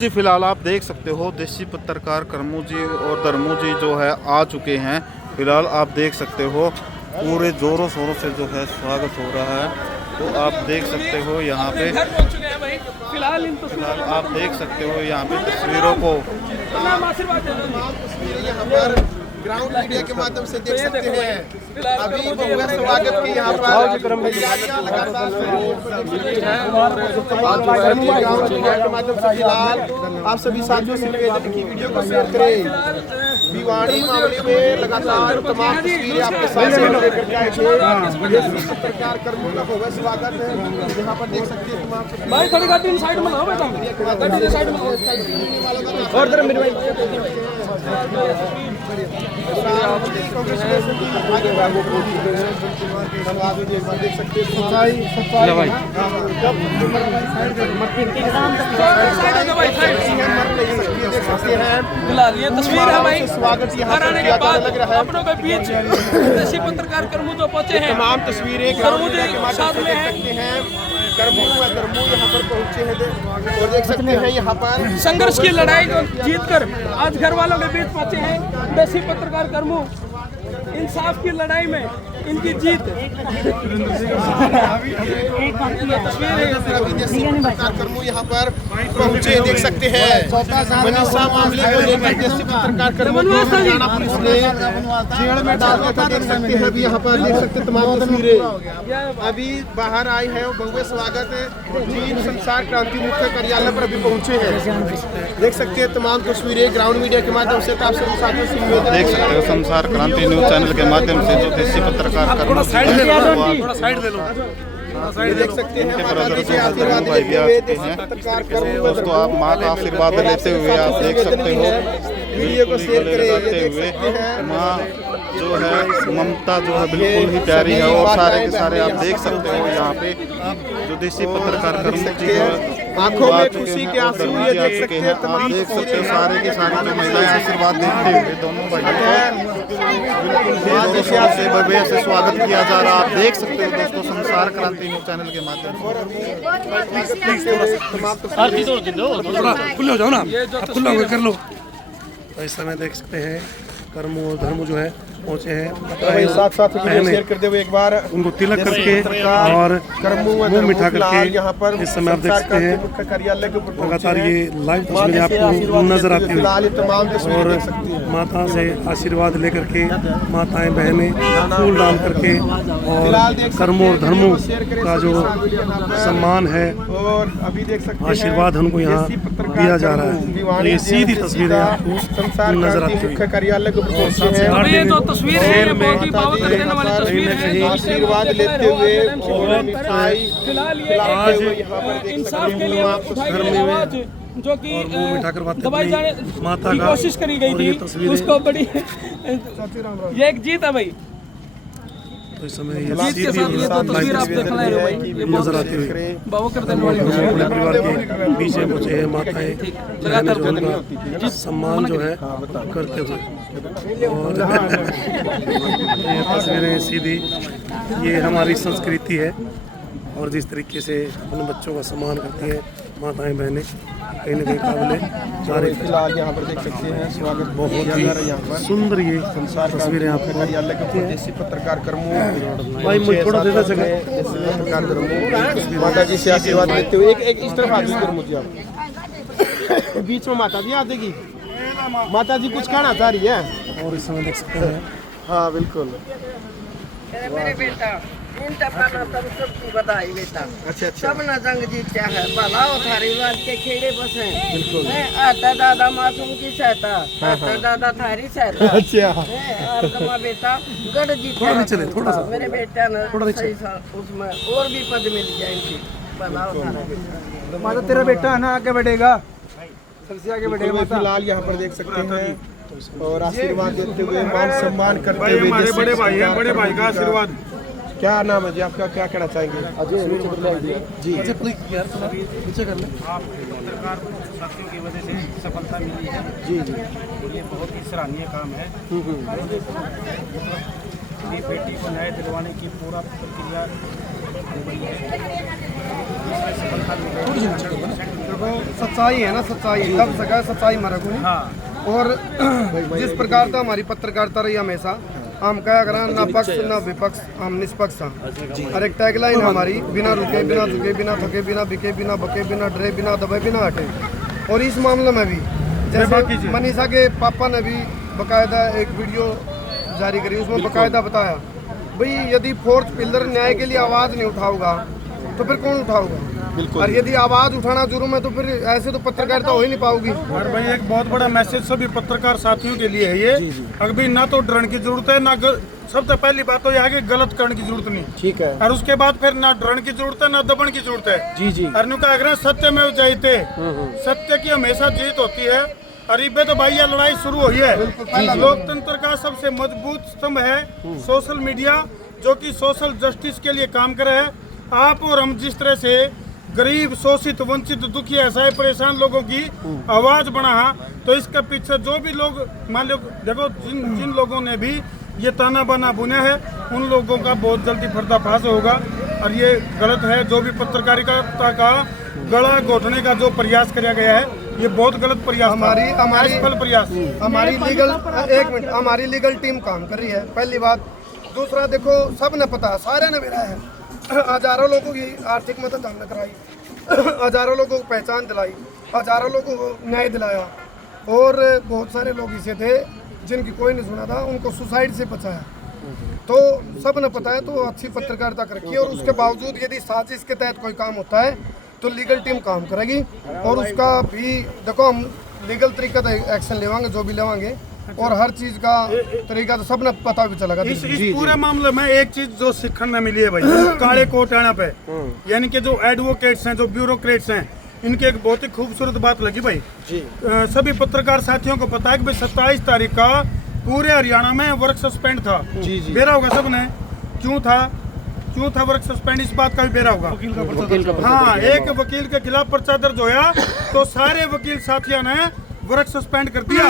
जी फिलहाल आप देख सकते हो देसी पत्रकार करमू जी और धर्मू जी जो है आ चुके हैं। फिलहाल आप देख सकते हो पूरे जोरों शोरों से जो है स्वागत हो रहा है। तो आप देख सकते हो यहाँ पे फिलहाल आप देख सकते हो यहाँ पे तस्वीरों को यहाँ पर ग्राउंड मीडिया के माध्यम से देख सकते हैं। अभी बहुआ स्वागत की यहाँ पर तैयारियां लगातार के माध्यम से फिलहाल आप सभी साथियों से निवेदन की वीडियो को शेयर करें। भिवाड़ी मामले में लगातार तमाम तस्वीरें आपके सामने लेकर के आए थे। पत्रकार कर्मियों का बहुआ स्वागत है। यहाँ पर देख सकते हैं तमाम भाई थोड़ी गाड़ी साइड में लाओ बेटा, साइड में और तरफ मेरे भाई देख सकते हैं। ये तस्वीर है भाई स्वागत यहाँ आने के बाद अपनों के बीच देसी पत्रकार करमू जो पहुंचे हैं। तमाम तस्वीरें करमू जी साथ में सकते हैं। करमू यहाँ पर पहुंचे हैं और देख सकते हैं यहाँ पर संघर्ष की लड़ाई को जीतकर आज घर वालों के बीच पहुंचे हैं। देसी पत्रकार करमू इंसाफ की लड़ाई में इनकी जीत। करमू यहाँ पर पहुंचे देख सकते हैं। मनीषा मामले को लेकर देसी पत्रकार करमू हरियाणा पुलिस ने जेल में डाल दिया था। देख सकते हैं अभी यहाँ पर देख सकते तमाम तस्वीरें अभी बाहर आई है। बहुए स्वागत जीन संसार क्रांति मुख्य कार्यालय पर अभी पहुंचे हैं। देख सकते हैं तमाम तस्वीरें ग्राउंड मीडिया के माध्यम से आप सभी साथियों से निवेदन देख सकते हो संसार क्रांति न्यूज चैनल के माध्यम से जो देसी पत्रकार थोड़ा साइड ले लो देख सकते हैं भाई भी आ चुके हैं। दोस्तों आप माँ का आशीर्वाद लेते हुए आप देख सकते हो वीडियो को शेयर लगाते हुए माँ जो है ममता जो है बिल्कुल ही प्यारी है। और सारे के सारे आप देख सकते हो यहाँ पे जो देसी पत्रकार करमू जी आंखों में खुशी के आंसू ये देख सकते हैं। आप देख सकते हो सारे के सारे जो महिलाएं आशीर्वाद देते हुए दोनों भाइयों से भव्य से स्वागत किया जा रहा है। आप देख सकते हो दोस्तों संसार क्रांति न्यूज चैनल के माध्यम से खुले हो जाओ ना, खुला होकर कर लो। तो इस समय देख सकते हैं करमू और धर्मू जो है पहुंचे भाई हैं। साथ साथ वीडियो शेयर करते हुए एक बार उनको तिलक करके और करमू मुंह मिठा करके यहाँ पर इस समय आप देख सकते हैं मुख्य कार्यालय के ऊपर लगातार ये लाइव तस्वीरें आपको नजर आती हुई फिलहाल तमाम तस्वीरें और देख सकते हैं। माता से आशीर्वाद लेकर के माताएं बहनें फूल डाल करके और करमू और धर्मू का जो सम्मान है और अभी देख सकते हैं आशीर्वाद हमको यहाँ दिया जा रहा है। और ये सीधी तस्वीरें आपको नजर आती हुई मुख्य कार्यालय के ऊपर पहुंचे हैं। अब ये जो तस्वीर है ये बहुत ही भावुक कर देने वाली तस्वीर है। आशीर्वाद लेते हुए और मिठाई फिलहाल ये आज इंसाफ के लिए उठाई गई आवाज जो कि मुंह मिठा कर बात दबाई जाने माता की का कोशिश करी गई और ये थी, तस्वीरें उसको बड़ी ये एक जीत है भाई। तो इस समय ये जीत के साथ ये दो तस्वीर आप देख रहे हो भाई, ये नजर आती हुई भावुक कर देने वाली पूरे परिवार के बीच में पहुंचे हैं माताएं लगातार उनका सम्मान जो है करते हुए। और ये तस्वीरें सीधी ये हमारी संस्कृति है और जिस तरीके से अपने बच्चों का सम्मान करती हैं माताएं बहनें कहीं न कहीं काबिले तारीफ है। फिलहाल यहाँ पर देख सकते हैं स्वागत बहुत किया जा रहा है यहाँ पर ही सुंदर ये संसार तस्वीरें आपको कार्यालय के ऊपर देसी पत्रकार करमू भाई मुझे थोड़ा दे दे देसी पत्रकार करमू माता जी से आशीर्वाद लेते हुए एक इस तरफ आदमी करमू जी आप बीच में माता जी आ देगी। माता जी कुछ कहना चाह रही है और इस समय देख सकते हैं हाँ बिल्कुल। मेरे बेटा इनका पाना तब सबकी बधाई बेटा। अच्छा सब न जंग जीत्या है भला थारी बात के खेड़े बसे बिल्कुल। आता दादा मासूम की सहता आता दादा थारी सहता अच्छा आपका बेटा गढ़ जीता थोड़ा चले थोड़ा सा मेरे बेटा ने सही उसमें और भी पद मिल जाएंगे भला थारा माता तेरा बेटा है ना आगे बढ़ेगा, सबसे आगे बढ़ेगा। फिलहाल यहाँ पर देख सकते हैं और आशीर्वाद देते हुए मान सम्मान करते हुए हमारे बड़े भाई हैं, बड़े भाई का आशीर्वाद। क्या नाम है जी आपका, क्या कहना चाहेंगे जी? नीचे कर ले। आप पत्रकार साथियों की वजह से सफलता मिली है जी जी ये बहुत ही सराहनीय काम है। अपनी बेटी को न्याय दिलवाने की पूरा प्रक्रिया हो गई है। इसमें सफलता मिली है। देखो सच्चाई है ना, सच्चाई कब सका सच्चाई मरक हुई। और जिस प्रकार था हमारी पत्रकारिता रही हमेशा, हम क्या करा ना पक्ष ना विपक्ष, हम निष्पक्ष था। और एक टैगलाइन हमारी, बिना रुके बिना झुके बिना थके बिना बिके बिना बके बिना डरे बिना दबे बिना हटे। और इस मामले में भी जैसे मनीषा के पापा ने भी बाकायदा एक वीडियो जारी करी, उसमें बाकायदा बताया भाई यदि फोर्थ पिलर न्याय के लिए आवाज़ नहीं उठाओगा तो फिर कौन उठाओगा। और यदि आवाज उठाना जुर्म है तो फिर ऐसे तो पत्रकारिता हो ही नहीं पाओगी। और भाई एक बहुत बड़ा मैसेज सभी पत्रकार साथियों के लिए है ये, अभी ना तो डरने की जरूरत है, ना सबसे पहली बात तो यह है कि गलत करने की जरूरत नहीं, ठीक है। और उसके बाद फिर ना डरने की जरूरत है ना दबने की जरूरत है। जी जी। और नुका अगर सत्य में जयते, सत्य की हमेशा जीत होती है। और ये तो भाई ये लड़ाई शुरू हुई है। लोकतंत्र का सबसे मजबूत स्तंभ है सोशल मीडिया, जो कि सोशल जस्टिस के लिए काम कर रहा है। आप और हम जिस तरह से गरीब, शोषित, वंचित, दुखी, असहाय, परेशान लोगों की आवाज बढ़ा, तो इसके पीछे जो भी लोग मान लो देखो जिन लोगों ने भी ये ताना बाना बुना है, उन लोगों का बहुत जल्दी पर्दाफाश होगा। और ये गलत है, जो भी पत्रकारिता का गला घोटने का जो प्रयास किया गया है, ये बहुत गलत प्रयास, हमारी प्रयास। हमारी लीगल, एक मिनट, हमारी लीगल टीम काम कर रही है, पहली बात। दूसरा देखो, सब ने पता, सारे ने मेरा है, हजारों लोगों की आर्थिक मदद हमने कराई, हजारों लोगों को पहचान दिलाई, हजारों लोगों को न्याय दिलाया। और बहुत सारे लोग ऐसे थे जिनकी कोई नहीं सुना था, उनको सुसाइड से बचाया। तो सब ने पता है, तो अच्छी पत्रकारिता रखी है। और उसके बावजूद यदि साजिश के तहत कोई काम होता है तो लीगल टीम काम करेगी। और उसका भी देखो, हम लीगल तरीका से एक्शन लेवांगे, जो भी लेवांगे। और हर चीज का तरीका तो सब ने पता भी चलेगा। इस पूरे मामले में एक चीज जो सीखने में मिली है भाई, काले कोट आना पे, यानी कि जो एडवोकेट्स हैं, जो ब्यूरोक्रेट्स हैं, इनकी एक बहुत ही खूबसूरत बात लगी भाई जी। सभी पत्रकार साथियों को पता है कि भाई 27 तारीख का पूरे हरियाणा में वर्क सस्पेंड था। जी जी। बेरा होगा सबने, क्यों था वर्क सस्पेंड, इस बात का भी बेरा होगा। हाँ, एक वकील के खिलाफ पर्चा दर्ज होया तो सारे वकील साथियों ने वर्क सस्पेंड कर दिया।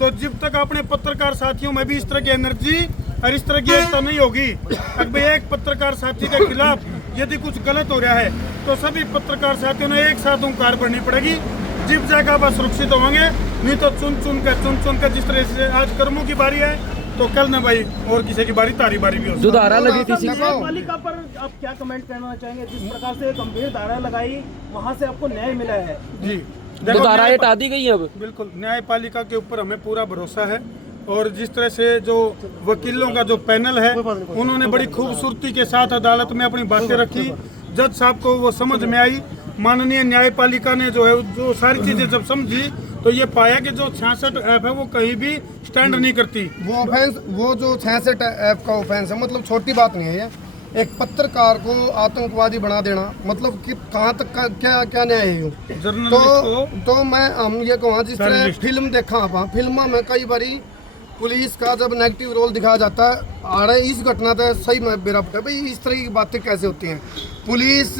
तो जब तक अपने पत्रकार साथियों में भी इस तरह की एनर्जी और इस तरह की एकता नहीं होगी, अगर एक पत्रकार साथी के खिलाफ यदि कुछ गलत हो रहा है तो सभी पत्रकार साथियों ने एक साथ कार भरनी पड़ेगी। जिप जगह पर सुरक्षित होंगे, नहीं तो चुन चुन कर जिस तरह से आज कर्मों की बारी है, तो कल न भाई और किसी की बारी, तारी बारी भी हो। जो धारा लगी थी न्यायपालिका पर आप क्या कमेंट करना चाहेंगे? जिस प्रकार से गंभीर धारा लगाई, वहाँ से आपको न्याय मिला है जी, जो धाराएं हटा दी गई अब। बिल्कुल, न्यायपालिका के ऊपर हमें पूरा भरोसा है। और जिस तरह से जो वकीलों का जो पैनल है, उन्होंने बड़ी खूबसूरती के साथ अदालत में अपनी बातें रखी। जज साहब को वो समझ में आई, माननीय न्यायपालिका ने जो है जो सारी चीजें जब समझी तो ये पाया कि जो 66 ऐप है वो कहीं भी स्टैंड नहीं करती। वो ऑफेंस, वो जो 66 ऐप का ऑफेंस है, मतलब छोटी बात नहीं है ये। एक पत्रकार को आतंकवादी बना देना, मतलब कि कहाँ तक का क्या न्याय है। तो मैं हम ये कहूँ, जिस तरह फिल्म देखा आप, फिल्म में कई बारी पुलिस का जब नेगेटिव रोल दिखाया जाता है, इस घटना तो सही में बेरा पटा भाई, इस तरह की बातें कैसे होती हैं। पुलिस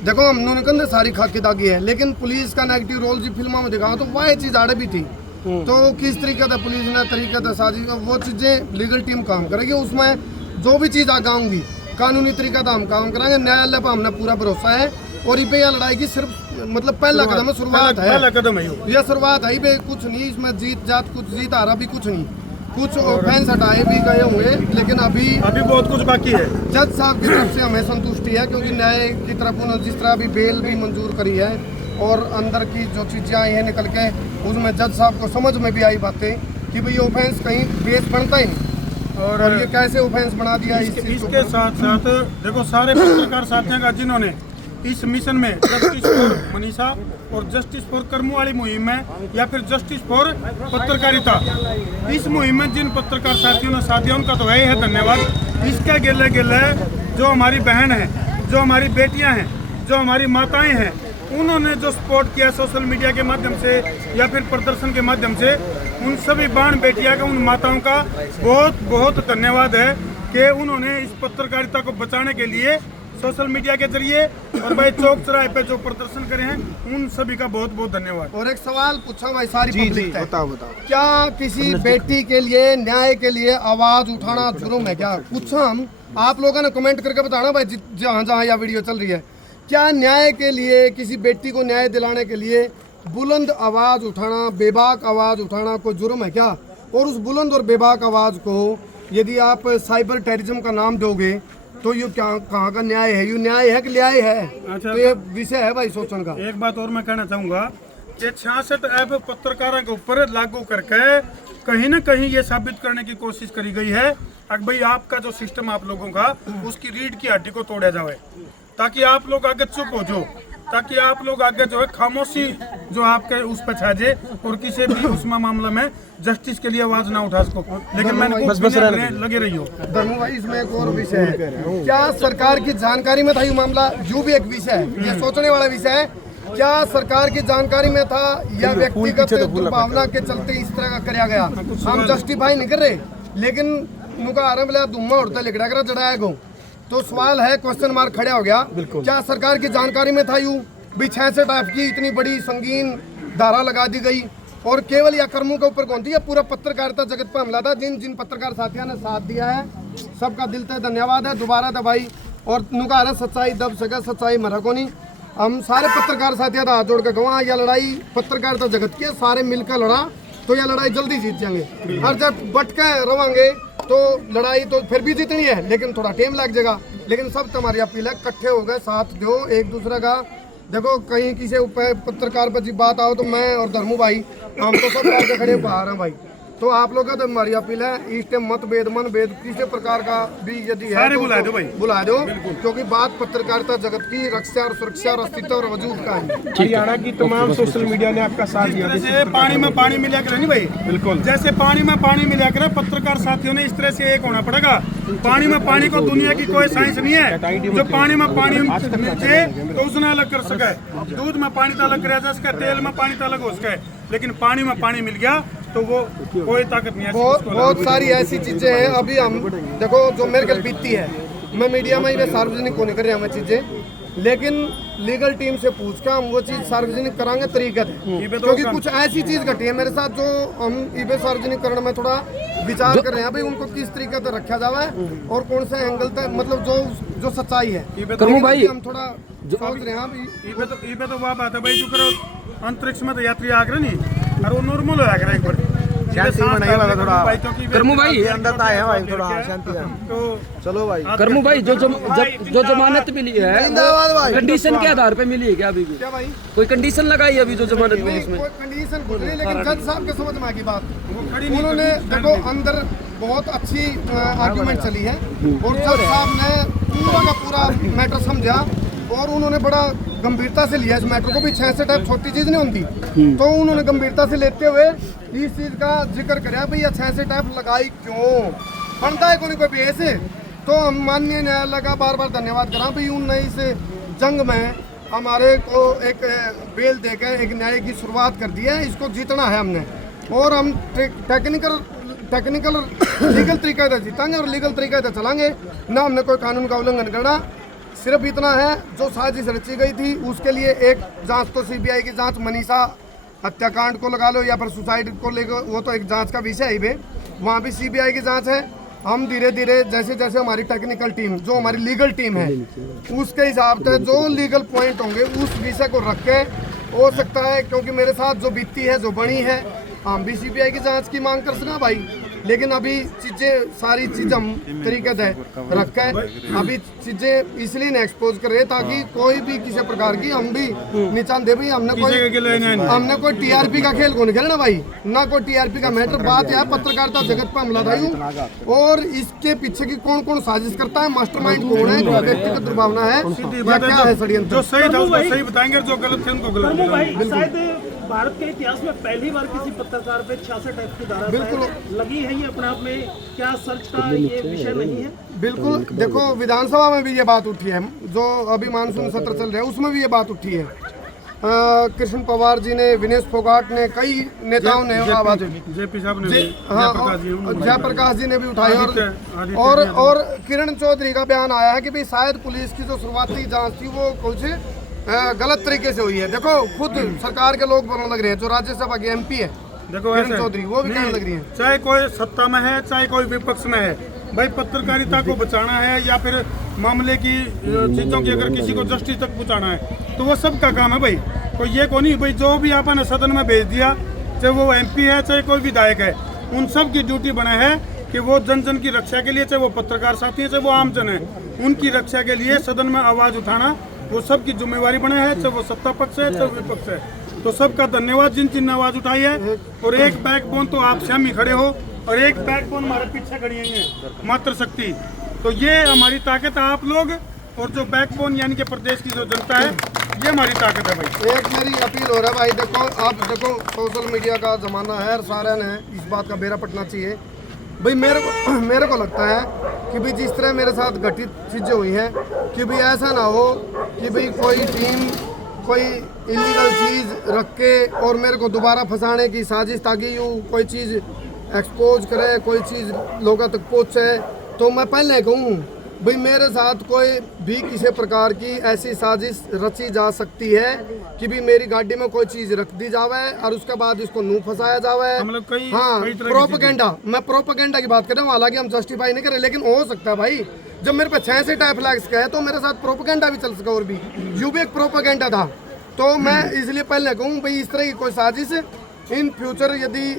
देखो, हमने कहते सारी खाकी दागी है, लेकिन पुलिस का नेगेटिव रोल जी फिल्मों में दिखाया तो वह चीज़ आड़े भी थी। तो किस तरीके से पुलिस ने तरीके से साजिश, वो चीज़ें लीगल टीम काम करेगी। उसमें जो भी चीज़ आगाऊंगी कानूनी तरीका तो हम काम करेंगे। न्यायालय पर हमने पूरा भरोसा है। और ये लड़ाई की सिर्फ मतलब पहला कदम है, शुरुआत है, पहला कदम है यह शुरुआत है। ये कुछ नहीं, इसमें जीत जात कुछ जीत आ रहा भी कुछ नहीं, कुछ ऑफेंस हटाए भी गए हुए, लेकिन अभी बहुत कुछ बाकी है। जज साहब की तरफ से हमें संतुष्टि है, क्योंकि न्याय की तरफ उन्होंने जिस तरह अभी बेल भी मंजूर करी है और अंदर की जो चीज़ें आई हैं निकल के, उसमें जज साहब को समझ में भी आई बातें कि भाई ऑफेंस कहीं बेस बनता ही नहीं। और ये कैसे ऑफेंस बना दिया। इसके साथ साथ देखो, सारे पत्रकार साथियों का जिन्होंने इस मिशन में जस्टिस फॉर मनीषा और जस्टिस फॉर कर्मू वाली मुहिम में, या फिर जस्टिस फॉर पत्रकारिता, इस मुहिम में जिन पत्रकार साथियों ने साथ दिया, उनका तो है धन्यवाद। इसके गिले जो हमारी बहन है, जो हमारी बेटियां हैं, जो हमारी माताएं हैं, उन्होंने जो सपोर्ट किया सोशल मीडिया के माध्यम से या फिर प्रदर्शन के माध्यम से, उन सभी बहन बेटियां का, उन माताओं का बहुत बहुत धन्यवाद है कि उन्होंने इस पत्रकारिता को बचाने के लिए सोशल मीडिया के जरिए और भाई चौक चौराहे पे जो प्रदर्शन करे हैं, उन सभी का बहुत बहुत धन्यवाद। और एक सवाल पूछा भाई सारी पब्लिक से, बताओ क्या किसी बेटी के लिए, न्याय के लिए आवाज उठाना जुर्म है क्या? पूछा हम, आप लोगों ने कमेंट करके बताना भाई, जहाँ जहाँ यह वीडियो चल रही है, क्या न्याय के लिए, किसी बेटी को न्याय दिलाने के लिए बुलंद आवाज़ उठाना, बेबाक आवाज़ उठाना कोई जुर्म है क्या? और उस बुलंद और बेबाक आवाज़ को यदि आप साइबर टेररिज्म का नाम दोगे तो ये क्या, कहाँ का न्याय है? ये न्याय है कि न्याय है? अच्छा, तो ये विषय है भाई सोचने का। एक बात और मैं कहना चाहूँगा कि 66 ऐप पत्रकारों के ऊपर लागू करके कहीं ना कहीं ये साबित करने की कोशिश करी गई है कि भाई आपका जो सिस्टम आप लोगों का, उसकी रीढ़ की हड्डी को तोड़ा जाए, ताकि आप लोग आगे चुप हो जाओ, ताकि आप लोग आगे जो है खामोशी जो आपके उस पर छा जाए और किसी भी उसमें मामला में जस्टिस के लिए आवाज ना उठा सको। लेकिन मैंने लगे रही हो धर्मू भाई, इसमें एक और विषय है, क्या सरकार की जानकारी में था ये मामला? जो भी एक विषय है, ये सोचने वाला विषय है, क्या सरकार की जानकारी में था या व्यक्तिगत दुर्भावना के चलते इस तरह का कराया गया? हम जस्टिफाई नहीं कर रहे, लेकिन उनका आरंभ लिया धुम्मा उड़ता लिखड़ा कर जड़ाया गो, तो सवाल है, क्वेश्चन मार्क खड़ा हो गया। क्या सरकार की जानकारी में था यूं भी 66 ऐप की इतनी बड़ी संगीन धारा लगा दी गई और केवल या कर्मों के ऊपर कौन थी? या पूरा पत्रकारिता जगत पर हमला था। जिन जिन पत्रकार साथियों ने साथ दिया है सबका दिल से धन्यवाद है। दोबारा था भाई, और नुका सच्चाई दब सका, सच्चाई मरा को नहीं। हम सारे पत्रकार साथियों का हाथ जोड़ के कहूँ, यह लड़ाई पत्रकारिता जगत की, सारे मिलकर लड़ा तो यह लड़ाई जल्दी जीत जाएंगे। और जब बट के रवांगे तो लड़ाई तो फिर भी जीतनी है, लेकिन थोड़ा टाइम लग जाएगा। लेकिन सब तुम्हारी अपील है, इकट्ठे हो गए, साथ दो एक दूसरे का। देखो कहीं किसी ऊपर पत्रकार पर बात आओ तो मैं और धर्मू भाई हम तो सब आगे खड़े बाहर हैं भाई। तो आप लोगों का तो हमारी अपील है, इस टाइम मत भेद मन भेद किसी प्रकार का भी यदि है तो बुला दो भाई, बुला दो, क्योंकि बात पत्रकारिता जगत की रक्षा और सुरक्षा और अस्तित्व और वजूद का है। हरियाणा की तमाम सोशल मीडिया ने आपका साथ दिया। जैसे पानी में पानी मिला करे नहीं भाई, बिल्कुल जैसे पानी में पानी मिला करे, पत्रकार साथियों ने इस तरह से एक होना पड़ेगा। पानी में पानी को दुनिया की कोई साइंस नहीं है जो पानी में पानी मिले तो उसने अलग कर सके। दूध में पानी तो अलग कर सके, तेल में पानी तो अलग हो सके, लेकिन पानी में पानी मिल गया तो वो कोई ताकत नहीं है। बहुत सारी ऐसी चीजें हैं अभी हम देखो जो मेरे ख्याल बीतती है, मैं मीडिया में सार्वजनिक को नहीं कर रहे हमें चीजें, लेकिन लीगल टीम से पूछ के हम वो चीज सार्वजनिक कराएंगे तरीका है। क्योंकि कुछ ऐसी चीज घटी है मेरे साथ जो हम ईबे सार्वजनिक करने में थोड़ा विचार कर रहे हैं भाई, उनको किस तरीके से रखा जाए और कौन से एंगल तक, मतलब जो सच्चाई है भाई हम थोड़ा सोच रहे हैं। ईबे तो वह बात है भाई, जो करो अंतरिक्ष में तो यात्री आकर नहीं और वो नॉर्मल हो जाएगा एक बार कर्मू भाई अंदर आया भाई थोड़ा शांति है। तो चलो भाई कर्मू भाई जो जमानत मिली है कंडीशन के आधार पे मिली है क्या? अभी भी क्या भाई कोई कंडीशन लगाई है अभी जो जमानत में? इसमें कोई कंडीशन कुछ नहीं, लेकिन जज साहब के समझ में आ गई बात। उन्होंने देखो अंदर बहुत अच्छी आर्गुमेंट चली है और जज साहब ने पूरा का पूरा मैटर समझा और उन्होंने बड़ा गंभीरता से लिया इस मैटर को भी। 66 ऐप छोटी चीज नहीं होती, तो उन्होंने गंभीरता से लेते हुए इस चीज का जिक्र कराया भाई यह 66 ऐप लगाई क्यों बनता है कोई बेस है। तो हम माननीय न्यायालय का बार बार धन्यवाद करा भाई, उन इस जंग में हमारे को एक बेल देकर एक न्याय की शुरुआत कर दी है। इसको जीतना है हमने और हम टेक्निकल लीगल तरीके से जीतेंगे और लीगल तरीके से चलाएंगे ना। हमने कोई कानून का उल्लंघन करना, सिर्फ इतना है जो साजिश रची गई थी उसके लिए एक जांच तो सीबीआई की जांच, मनीषा हत्याकांड को लगा लो या फिर सुसाइड को लेकर, वो तो एक जांच का विषय है, वहाँ भी सीबीआई की जांच है। हम धीरे धीरे जैसे जैसे हमारी टेक्निकल टीम जो हमारी लीगल टीम है उसके हिसाब से जो लीगल पॉइंट होंगे उस विषय को रख के हो सकता है, क्योंकि मेरे साथ जो बीती है जो बनी है हम भी सीबीआई की जांच की मांग कर सकें भाई। लेकिन अभी चीजें सारी चीज हम तरीके से रख के अभी चीजें इसलिए नहीं एक्सपोज कर रहे ताकि कोई भी किसी प्रकार की हम भी निशान दे भाई। हमने कोई टीआरपी का खेल को नहीं खेलना भाई, ना कोई टीआरपी का मैटर। बात है पत्रकारिता जगत पर हमला था और इसके पीछे की कौन कौन साजिश करता है, मास्टरमाइंड कौन है, जो व्यक्तिगत दुर्भावना है या क्या है षड्यंत्र। जो सही था उसको सही बताएंगे, जो गलत थे उनको गलत। शायद भारत के इतिहास में पहली बार किसी पत्रकार पे 66 ऐप की धारा बिल्कुल लगी है। ये अपने आप में क्या सर्च का ये विषय नहीं है? बिल्कुल, देखो विधानसभा में भी ये बात उठी है, जो अभी मानसून सत्र चल रहा है उसमें भी ये बात उठी है। कृष्ण पवार जी ने, विनेश फोगाट ने, कई नेताओं ने आवाज, जेपी साहब ने, जयप्रकाश जी ने भी उठाई और किरण चौधरी का बयान आया है कि भाई शायद पुलिस की जो शुरुआती जांच थी वो कुछ गलत तरीके से हुई है। देखो खुद सरकार के लोग बोलने लग रहे हैं, जो राज्यसभा के एमपी है देखो किरण चौधरी, वो भी कहने लग रही है। चाहे कोई सत्ता में है चाहे कोई विपक्ष में है भाई, पत्रकारिता को बचाना है या फिर मामले की चीज़ों की अगर किसी को जस्टिस तक पहुँचाना है तो वो सबका काम है भाई। कोई ये को नहीं भाई, जो भी आपने सदन में भेज दिया, चाहे वो MP है चाहे कोई विधायक है, उन सब की ड्यूटी बना है कि वो जन जन की रक्षा के लिए, चाहे वो पत्रकार साथी है चाहे वो आम जन है, उनकी रक्षा के लिए सदन में आवाज़ उठाना वो सबकी जिम्मेवारी बने है, चाहे वो सत्ता पक्ष है चाहे विपक्ष है। तो सबका धन्यवाद जिन जिन ने आवाज़ उठाई है। और एक बैकबोन तो आप स्वयं ही खड़े हो और एक बैकबोन हमारे पीछे खड़ी है मातृशक्ति। तो ये हमारी ताकत है आप लोग, और जो बैकबोन यानी कि प्रदेश की जो जनता है, ये हमारी ताकत है भाई। एक मेरी अपील हो रहा है भाई, देखो आप देखो सोशल मीडिया का ज़माना है और सारे ने इस बात का बेरा पटना चाहिए भाई। मेरे को लगता है कि भाई जिस तरह मेरे साथ घटित चीज़ें हुई हैं कि भाई ऐसा ना हो कि भाई कोई टीम कोई इलीगल चीज़ रख के और मेरे को दोबारा फंसाने की साजिश, ताकि यूँ कोई चीज़ एक्सपोज करे, कोई चीज़ लोगों तक पहुँचे। तो मैं पहले कहूँ भाई मेरे साथ कोई भी किसी प्रकार की ऐसी साजिश रची जा सकती है कि भी मेरी गाड़ी में कोई चीज़ रख दी जावे और उसके बाद इसको नू फंसाया जावे। हाँ, प्रोपेगेंडा, मैं प्रोपेगेंडा की बात कर रहा हूँ, हालांकि हम जस्टिफाई नहीं कर रहे, लेकिन हो सकता है भाई जब मेरे पे 6 से टाइप फ्लैग्स का है तो मेरे साथ प्रोपेगेंडा भी चल सका, और भी यूँ भी एक प्रोपेगेंडा था। तो मैं इसलिए पहले कहूँ भाई इस तरह की कोई साजिश इन फ्यूचर यदि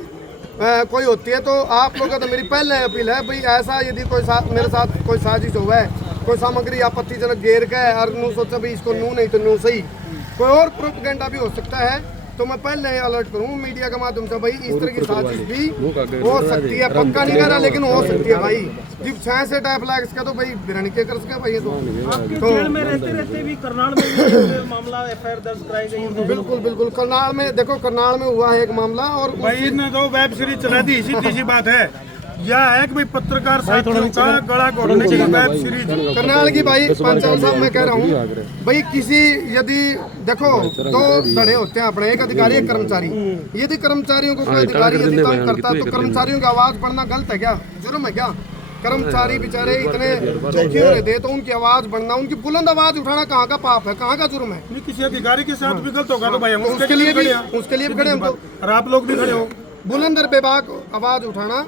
कोई होती है तो आप लोगों को तो मेरी पहले अपील है भाई, ऐसा यदि कोई मेरे साथ कोई साजिश हुआ है, कोई सामग्री आपत्तिजनक घेर के और नू सोचा भाई इसको नू नहीं तो नू सही, कोई और प्रोपेगेंडा भी हो सकता है, तो मैं पहले अलर्ट करूँ मीडिया के माध्यम से भाई इस तरह की साजिश भी हो सकती है। पक्का नहीं कर रहा लेकिन हो सकती है भाई। जब 6 से टाइप फ्लैग्स का तो भाई बिरानी क्या कर सके भाई। तो जेल में रहते भी करनाल में भी मामला FIR दर्ज कराई गई है। बिल्कुल बिल्कुल, करनाल में देखो, करनाल में हुआ है एक मामला, और भाई इसने तो वेब सीरीज चला दी, सीधी बात है। यह है कि भाई पत्रकार साथियों का गला घोटने की वेब सीरीज करनाल की भाई पंचाल साहब मैं कह रहा हूँ भाई, किसी यदि देखो 2 धड़े होते हैं अपने, एक अधिकारी एक कर्मचारी। यदि कर्मचारियों को कोई अधिकारी यदि तंग करता तो कर्मचारियों की आवाज बढ़ना गलत है क्या, जुर्म है क्या? कर्मचारी बेचारे इतने जोखिम रहते तो उनकी आवाज बढ़ना, उनकी बुलंद आवाज उठाना कहाँ का पाप है, कहाँ का जुर्म है? किसी अधिकारी के साथ भी गलत होगा तो भाई हम उसके लिए भी खड़े हम, और आप लोग भी खड़े हो। बुलंद और बेबाक आवाज उठाना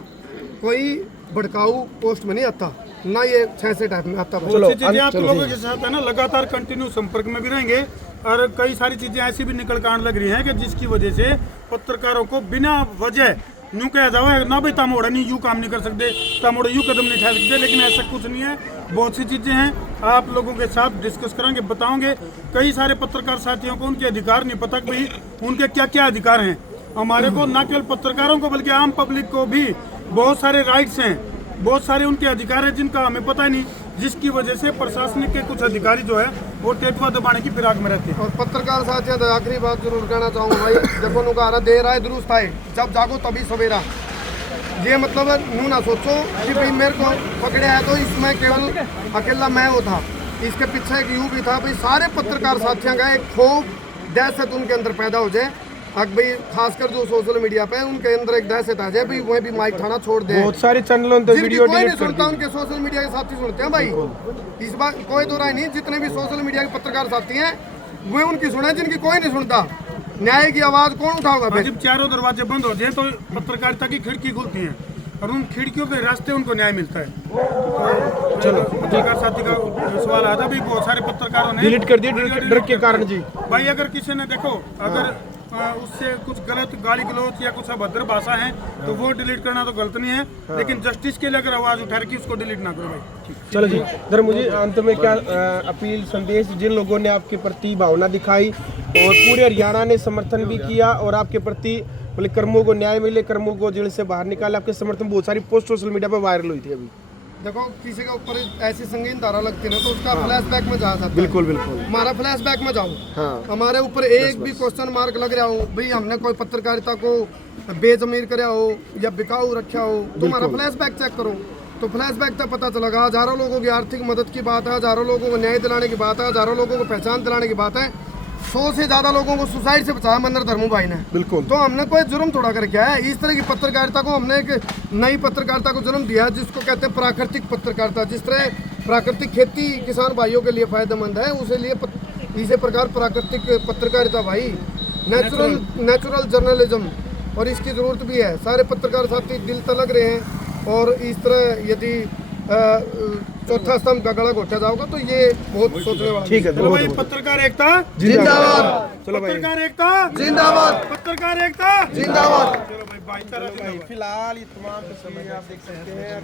कोई भड़काऊ पोस्ट में नहीं आता, ना ये 6 से टाइप में आता। चीजें आप लोगों के साथ है ना, लगातार कंटिन्यू संपर्क में भी रहेंगे, और कई सारी चीजें ऐसी भी निकल कर आने लग रही हैं कि जिसकी वजह से पत्रकारों को बिना वजह यूँ कहा जाए ना भाई तामोड़ा नहीं यूँ काम नहीं कर सकते, तामोड़ा यूँ कदम नहीं उठा सकते, लेकिन ऐसा कुछ नहीं है। बहुत सी चीज़ें हैं, आप लोगों के साथ डिस्कस करेंगे, बताओगे। कई सारे पत्रकार साथियों को उनके अधिकार नहीं पता कि भाई उनके क्या क्या अधिकार हैं। हमारे को न केवल पत्रकारों को बल्कि आम पब्लिक को भी बहुत सारे राइट्स हैं, बहुत सारे उनके अधिकार हैं जिनका हमें पता ही नहीं, जिसकी वजह से प्रशासनिक के कुछ अधिकारी जो है वो टेटुआ दबाने की फिराक में रहते हैं। और पत्रकार साथियों तो आखिरी बात जरूर कहना चाहूँगा भाई, देखो नुका रहा देर आए दुरुस्त आए, जब जागो तभी सवेरा। ये मतलब यूँ ना सोचो कि भाई मेरे को पकड़े है तो इसमें केवल अकेला मैं वो था, इसके पीछे एक यूँ भी था भाई, सारे पत्रकार साथियों का एक खूब दहशत उनके अंदर पैदा हो जाए। अब भाई खासकर जो सोशल मीडिया पे उनके अंदर एक दहशत आ जाए भाई, वह भी माइक ठाना छोड़ दे। बहुत सारे चैनलों तो वीडियो कोई नहीं सुनता, उनके सोशल मीडिया के साथी सुनते हैं भाई। इस बार कोई दो राय नहीं, जितने भी सोशल मीडिया के पत्रकार साथी हैं वे उनकी सुने, जिनकी कोई नहीं सुनता। न्याय की आवाज कौन उठाओगा? जब चारों दरवाजे बंद हो जाए तो पत्रकारिता की खिड़की खुलती है और उन खिड़कियों के रास्ते उनको न्याय मिलता है। चलो, पत्रकार साथी का सवाल आता भी, बहुत सारे पत्रकारों ने डिलीट कर दिया डर के कारण जी। भाई अगर किसी ने देखो, अगर उससे कुछ गलत गाली गलौज या कुछ अभद्र भाषा है तो वो डिलीट करना तो गलत नहीं है, लेकिन जस्टिस के लिए अगर आवाज उठा रखी उसको डिलीट ना करो भाई। चलो जी, धर्म मुझे अंत में क्या अपील संदेश, जिन लोगों ने आपके प्रति भावना दिखाई और पूरे हरियाणा ने समर्थन भी किया और आपके प्रति बोले कर्मों को न्याय मिले, कर्मों को जेल से बाहर निकाले, आपके समर्थन बहुत सारी पोस्ट सोशल मीडिया पर वायरल हुई थी। अभी देखो किसी के ऊपर ऐसी संगीन धारा लगती है ना तो उसका फ्लैशबैक में जा सकता है। बिल्कुल बिल्कुल, हमारा फ्लैशबैक में जाऊँ, हमारे ऊपर एक भी क्वेश्चन मार्क लग रहा हो भाई, हमने कोई पत्रकारिता को बेजमीर कराया हो या बिकाऊ रखा हो, तो हमारा फ्लैशबैक चेक करो, तो फ्लैशबैक तक पता चलेगा। हजारों लोगों की आर्थिक मदद की बात है, हजारों लोगों को न्याय दिलाने की बात है, हजारों लोगों को पहचान दिलाने की बात है। 100 से ज्यादा लोगों को सुसाइड से बचाया मंदर धर्मू भाई ने। बिल्कुल, तो हमने कोई जुर्म थोड़ा कर किया है। इस तरह की पत्रकारिता को हमने एक नई पत्रकारिता को जन्म दिया है जिसको कहते हैं प्राकृतिक पत्रकारिता। जिस तरह प्राकृतिक खेती किसान भाइयों के लिए फायदेमंद है, उसे लिए इसी प्रकार प्राकृतिक पत्रकारिता भाई, नेचुरल जर्नलिज्म, और इसकी ज़रूरत भी है। सारे पत्रकार साथी दिल तक लग रहे हैं और इस तरह यदि चौथा स्तंभ का गला घोटा जाओगा तो ये बहुत सोचने वाला। ठीक है, चलो भाई, पत्रकार एकता जिंदाबाद, चलो भाई, पत्रकार एकता जिंदाबाद, पत्रकार एकता जिंदाबाद। चलो भाई, भाईचारा जिंदाबाद। फिलहाल ये तमाम तस्वीरें आप देख सकते हैं।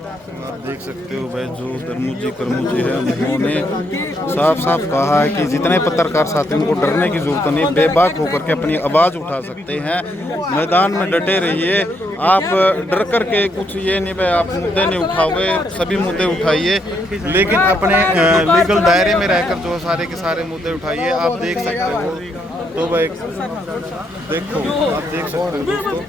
आप देख सकते हो भाई, जो दरमुजी करमुजी है उन्होंने साफ साफ कहा है कि जितने पत्रकार साथी उनको डरने की जरूरत नहीं, बेबाक होकर के अपनी आवाज़ उठा सकते हैं, मैदान में डटे रहिए। आप डर करके कुछ ये नहीं भाई आप मुद्दे नहीं उठाओगे, सभी मुद्दे उठाइए, लेकिन अपने लीगल दायरे में रहकर जो सारे के सारे मुद्दे उठाइए। आप देख सकते हो, तो भाई देखो, आप देख सकते हो दोस्तों।